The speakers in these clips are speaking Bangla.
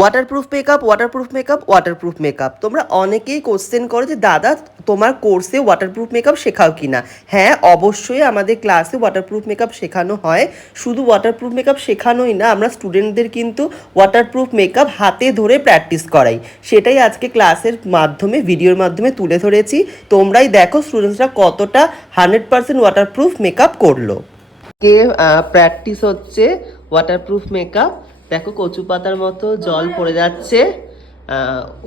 Waterproof makeup, waterproof makeup, waterproof makeup. তোমরা অনেকেই কোশ্চেন করো যে দাদা তোমার কোর্সে ওয়াটারপ্রুফ মেকআপ শেখাও কি না। হ্যাঁ, অবশ্যই আমাদের ক্লাসে ওয়াটারপ্রুফ মেকআপ শেখানো হয়। শুধু ওয়াটারপ্রুফ মেকআপ শেখানোই না, আমরা স্টুডেন্টদের কিন্তু ওয়াটারপ্রুফ মেকআপ হাতে ধরে প্র্যাকটিস করাই। সেটাই আজকে ক্লাসের মাধ্যমে, ভিডিওর মাধ্যমে তুলে ধরেছি। তোমরাই দেখো স্টুডেন্টসরা কতটা 100% ওয়াটারপ্রুফ মেকআপ করলো। কে প্র্যাকটিস হচ্ছে ওয়াটারপ্রুফ মেকআপ। দেখো কচু পাতার মতো জল পড়ে যাচ্ছে,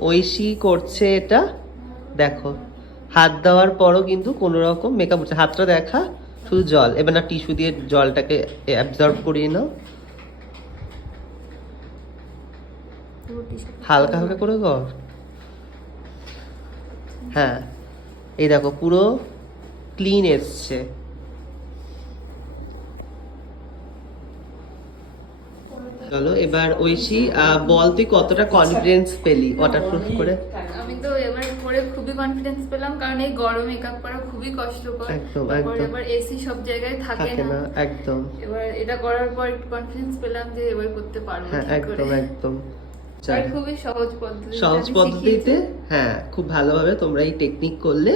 ঐশী করছে এটা। দেখো হাত দেওয়ার পরও কিন্তু কোনো রকম মেকআপ হচ্ছে, হাতটা দেখা, শুধু জল। এবার না টিস্যু দিয়ে জলটাকে অ্যাবজর্ব করিয়ে নাও, হালকা হালকা করে কর। হ্যাঁ, এই দেখো পুরো ক্লিন এসছে। চলো এবার ঐশী বল, তুই কতটা কনফিডেন্স পেলি ওয়াটারপ্রুফ করে? আমি তো এবার পরে খুবই কনফিডেন্স পেলাম, কারণ এই গরম মেকআপ করা খুবই কষ্টকর। একদম তারপর একদম এবার এসি সব জায়গায় থাকে না। একদম। এবার এটা করার পর একটু কনফিডেন্স পেলাম যে এবার করতে পারবো। হ্যাঁ, একদম একদম। আর খুবই সহজ পদ্ধতি, সহজ পদ্ধতিতে, হ্যাঁ, খুব ভালোভাবে তোমরা এই টেকনিক করলে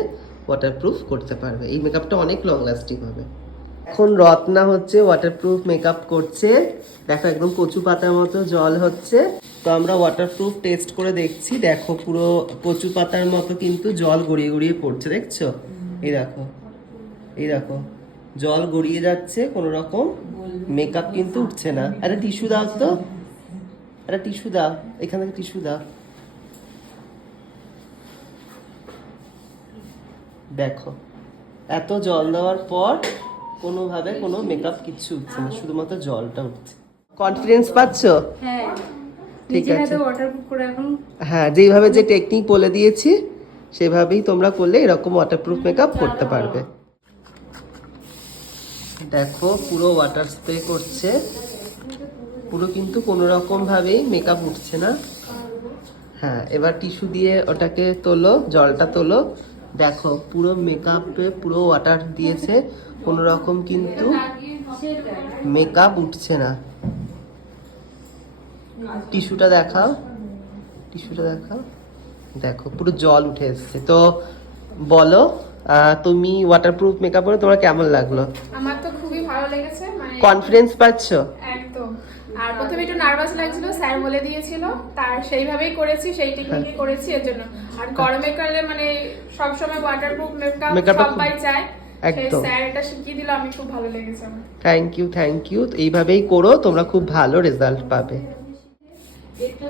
ওয়াটারপ্রুফ করতে পারবে। এই মেকআপটা অনেক লং লাস্টিং হবে। এখন রত্না হচ্ছে ওয়াটারপ্রুফ মেকআপ করছে। দেখো একদম কচু পাতার মতো জল হচ্ছে। তো আমরা ওয়াটারপ্রুফ টেস্ট করে দেখছি। দেখো পুরো কচু পাতার মতো কিন্তু জল গড়িয়ে গড়িয়ে পড়ছে, দেখছো? এই দেখো, এই দেখো জল গড়িয়ে যাচ্ছে, কোনো রকম মেকআপ কিন্তু উঠছে না। আরে টিস্যু দাও তো, একটা টিস্যু দাও, এখান থেকে টিস্যু দাও। দেখো এত জল দেওয়ার পর কোনোভাবে কোনো মেকআপ কিচ্ছু উঠছে না, শুধুমাত্র জলটা উঠছে। কনফিডেন্স পাচ্ছ? হ্যাঁ, ঠিক আছে। ওয়াটারপ্রুফ করে এখন, হ্যাঁ, যেইভাবে যে টেকনিক বলে দিয়েছি সেভাবেই তোমরা করলে এরকম ওয়াটারপ্রুফ মেকআপ করতে পারবে। দেখো পুরো ওয়াটার স্প্রে করছে, পুরো কিন্তু কোনো রকম ভাবেই মেকআপ উঠছে না। হ্যাঁ, এবার টিস্যু দিয়ে ওটাকে তোলো, জলটা তোলো। দেখো পুরো মেকআপে পুরো ওয়াটার দিয়েছে, কোনো রকম কিন্তু মেকআপ উঠছে না। টিস্যুটা দেখাও, টিস্যুটা দেখাও। দেখো পুরো জল উঠে এসছে। তো বলো, তুমি ওয়াটারপ্রুফ মেকআপ করে তোমার কেমন লাগলো? আমার তো খুবই ভালো লেগেছে, মানে কনফিডেন্স পাচ্ছো? একদম। আর প্রথমে একটু নার্ভাস লাগছিল, স্যার বলে দিয়েছিল, তার সেইভাবেই করেছি, সেই টেকনিকে করেছি এর জন্য। আর গরমে কালে মানে সব সময় ওয়াটারপ্রুফ মেকআপ সবাই চায়, সেই স্যার এটা শিখিয়ে দিল, আমি খুব ভালো লেগেছে আমার। Thank you, thank you. এইভাবেই করো, তোমরা খুব ভালো রেজাল্ট পাবে।